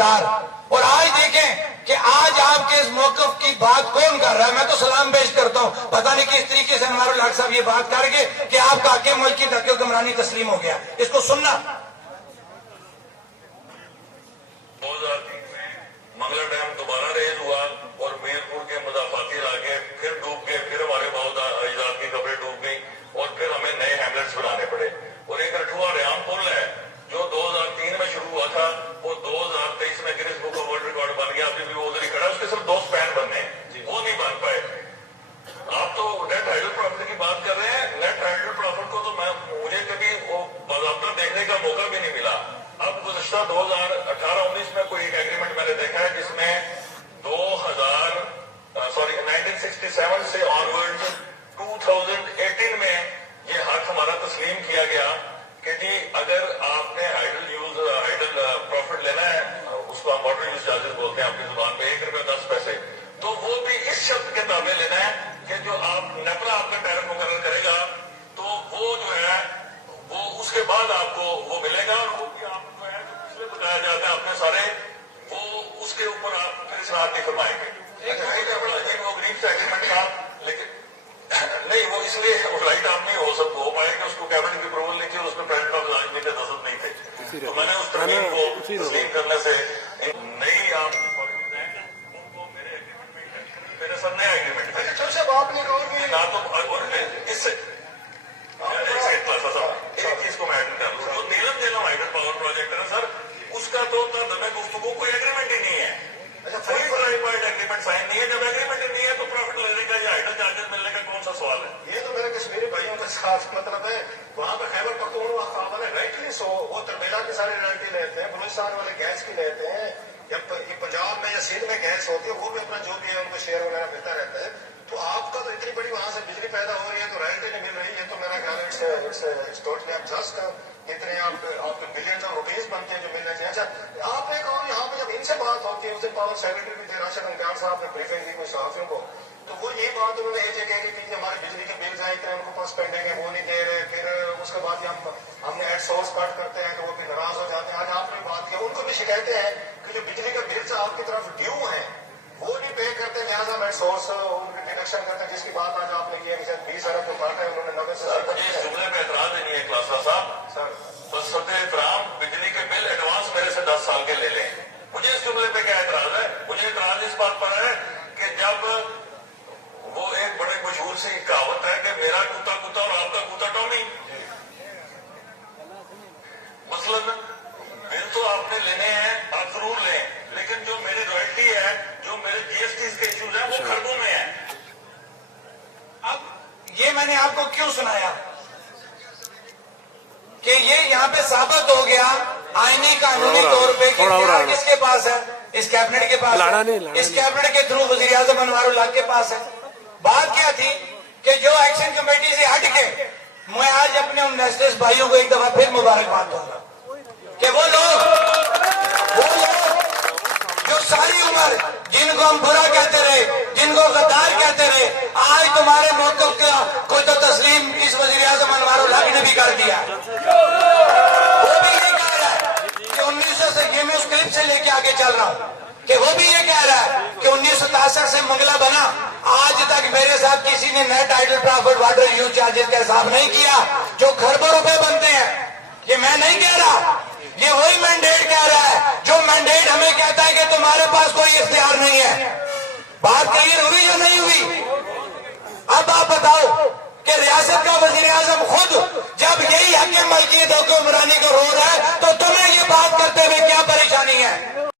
وفادار. اور آج دیکھیں کہ آج آپ کے اس موقف کی بات کون کر رہا ہے. میں تو سلام پیش کرتا ہوں, پتہ نہیں کس طریقے سے انوار الحق صاحب یہ بات کر کے کہ آپ کا حق ملک کی دھکے حکمرانی تسلیم ہو گیا. اس کو سننا. 2003 میں منگلا ڈیم دوبارہ ریز ہوا اور میرپور کے مضافاتی علاقے پھر ڈوب گئے, پھر ہمارے اجداد کی قبریں ڈوب گئی اور پھر ہمیں نئے ہیملیٹس بنانے پڑے. اور ایک رٹھوا ریام پل ہے جو 2003 میں شروع ہوا تھا, وہ 2023 میں Guinness book of world record بن گیا. ابھی بھی وہ ادھر ہی کھڑا ہے, اس کے صرف 2 سپین بننے ہیں, وہ نہیں بن پائے. آپ تو نیٹ ہائیڈل پرافٹ کی بات کر رہے ہیں. نیٹ ہائیڈل پرافٹ کو تو مجھے کبھی وہ باضابطہ دیکھنے کا موقع بھی نہیں ملا. اب گزشتہ 2018-19 میں کوئی ایک ایگریمنٹ میں نے دیکھا ہے جس میں 1967 سے آنورڈ 2018 میں یہ حق ہمارا تسلیم کیا گیا کہ جی اگر آپ نے ہائیڈل پروفٹ لینا ہے, اس کو ہم واٹر یوز چارجز بولتے ہیں اپنی زبان پہ, 1 روپے 10 پیسے, تو وہ بھی اس شرط کے تابع لینا ہے کہ جو آپ نیپرا آپ کا ٹیرف مقرر کرے گا تو وہ جو ہے وہ اس کے بعد آپ کو وہ ملے گا. اور وہ بھی آپ جو ہے جو پچھلے بتایا جاتا ہے اپنے سارے, وہ اس کے اوپر آپ پھر اصلاحات نہیں فرمائیں گے. وہ غریب سے ایگریمنٹ تھا, لیکن نہیں وہ اس لیے رائٹ آپ نہیں ہو پائے کہ اس کو کیبنٹ کی اپروول نہیں تھی اور اس میں پریزیڈنٹ آف لانچ کے دستخط نہیں تھے. تو میں نے اس ترمیم کو تسلیم کرنے سے نئی آپ ان کو میرے ایگریمنٹ میں میرے سر نیا ایگریمنٹ ہے نہ تو اس سے ایک چیز کو میں ایڈ کر لوں. نیلم جیلم ہائیڈل پاور پروجیکٹ ہے نا سر, اس کا تو دمے گفتگو کوئی ایگریمنٹ ہی نہیں ہے, کوئی ٹرائبائڈ ایگریمنٹ سائن نہیں ہے. جب ایگریمنٹ نہیں ہے تو پروفٹ لینے کا یا ہائیڈل چارجز ملنے کا کون سا سوال ہے؟ یہ تو میرے کشمیری بھائیوں کا صاف مطلب ہے. وہاں پہ خیبر پختونخوا والے رائٹلی سو وہ تربیلا کی ساری رائلٹی لیتے ہیں, بلوچستان والے گیس کی لیتے ہیں, جب یہ پنجاب میں یا سندھ میں گیس ہوتی ہے وہ بھی اپنا جو بھی ہے ان کو شیئر وغیرہ ملتا رہتا ہے. تو آپ کا تو اتنی بڑی وہاں سے بجلی پیدا ہو رہی ہے تو رائلٹی نہیں مل رہی ہے, تو میرا خیال ہے ٹوٹلی آپ جسٹ اتنے آپ کے بلینز آف روپیز بنتے ہیں جو ملنا چاہیے. اچھا آپ ایک اور یہاں پہ جب ان سے بات ہوتی ہے, اس دن پاور سیکرٹری بھی تھے راشد انگار صاحب نے بریفنگ دی کچھ صحافیوں کو, تو وہ یہ بات انہوں نے ایک جگہ کی تھی کہ ہمارے بجلی کے بلز آئے اتنے ان کو پاس پینڈنگ ہے, وہ نہیں دے رہے. پھر اس کے بعد ہم نے ایٹ سورس کٹ کرتے ہیں تو وہ بھی ناراض ہو جاتے ہیں. آج آپ نے بات کیا, ان کو بھی شکایتیں ہیں کہ جو بجلی کے بلز آپ کی طرف ڈیو ہیں وہ نہیں پے کرتے, لہٰذا میں سورس ان کی ڈیڈکشن کرتے ہیں, جس کی بات آج آپ نے کی ہے کہ 20 ارب جو بات ہے انہوں نے 90 سے اس جملے پہ اعتراض نہیں ہے کلاسا صاحب. سر بس سب احترام بجلی کے بل ایڈوانس میرے سے 10 سال کے لے لیں. مجھے اس جملے پہ کیا اعتراض ہے؟ مجھے اعتراض اس بات پر ہے کہ جب وہ ایک بڑے مشہور سی کہاوت ہے کہ میرا کوتا کوتا اور آپ کا کوتا ٹامی, مثلاً بل تو آپ نے لینے ہیں, آپ ضرور لیں, لیکن جو میری رائلٹی ہے, جو میرے جی ایس ٹی کے ایشوز ہیں وہ کھربوں میں ہیں. اب یہ میں نے آپ کو کیوں سنایا کہ یہ یہاں پہ ثابت ہو گیا آئینی قانونی طور پہ کہ اختیار کس کے پاس ہے, اس کیبنٹ کے پاس ہے, اس کیبنٹ کے تھرو وزیر اعظم انوار الحق کے پاس ہے. بات کیا تھی کہ جو ایکشن کمیٹی سے ہٹ کے, میں آج اپنے انویسٹرز بھائیوں کو ایک دفعہ پھر مبارکباد دوں گا کہ وہ لوگ جو ساری عمر جن کو ہم برا کہتے رہے, جن کو غدار کہتے رہے, آج تمہارے موقف کا کوئی تو تسلیم اس وزیر اعظم انوار الحق نے بھی کر دیا. وہ بھی یہ کہہ رہا ہے کہ 1900 سے, یہ میں اس کلپ سے لے کے آگے چل رہا ہوں, کہ وہ بھی یہ کہہ رہا ہے کہ 1963 سے منگلا بنا, آج تک میرے ساتھ کسی نے net hydel profit water use charges کا حساب نہیں کیا جو کھربوں روپے بنتے ہیں. یہ میں نہیں کہہ رہا, یہ وہی مینڈیٹ کہہ رہا ہے جو مینڈیٹ ہمیں کہتا ہے کہ تمہارے پاس کوئی اختیار نہیں ہے. بات کلیئر ہوئی یا نہیں ہوئی؟ اب آپ بتاؤ کہ ریاست کا وزیر اعظم خود جب یہی حق ملکیت حکمرانی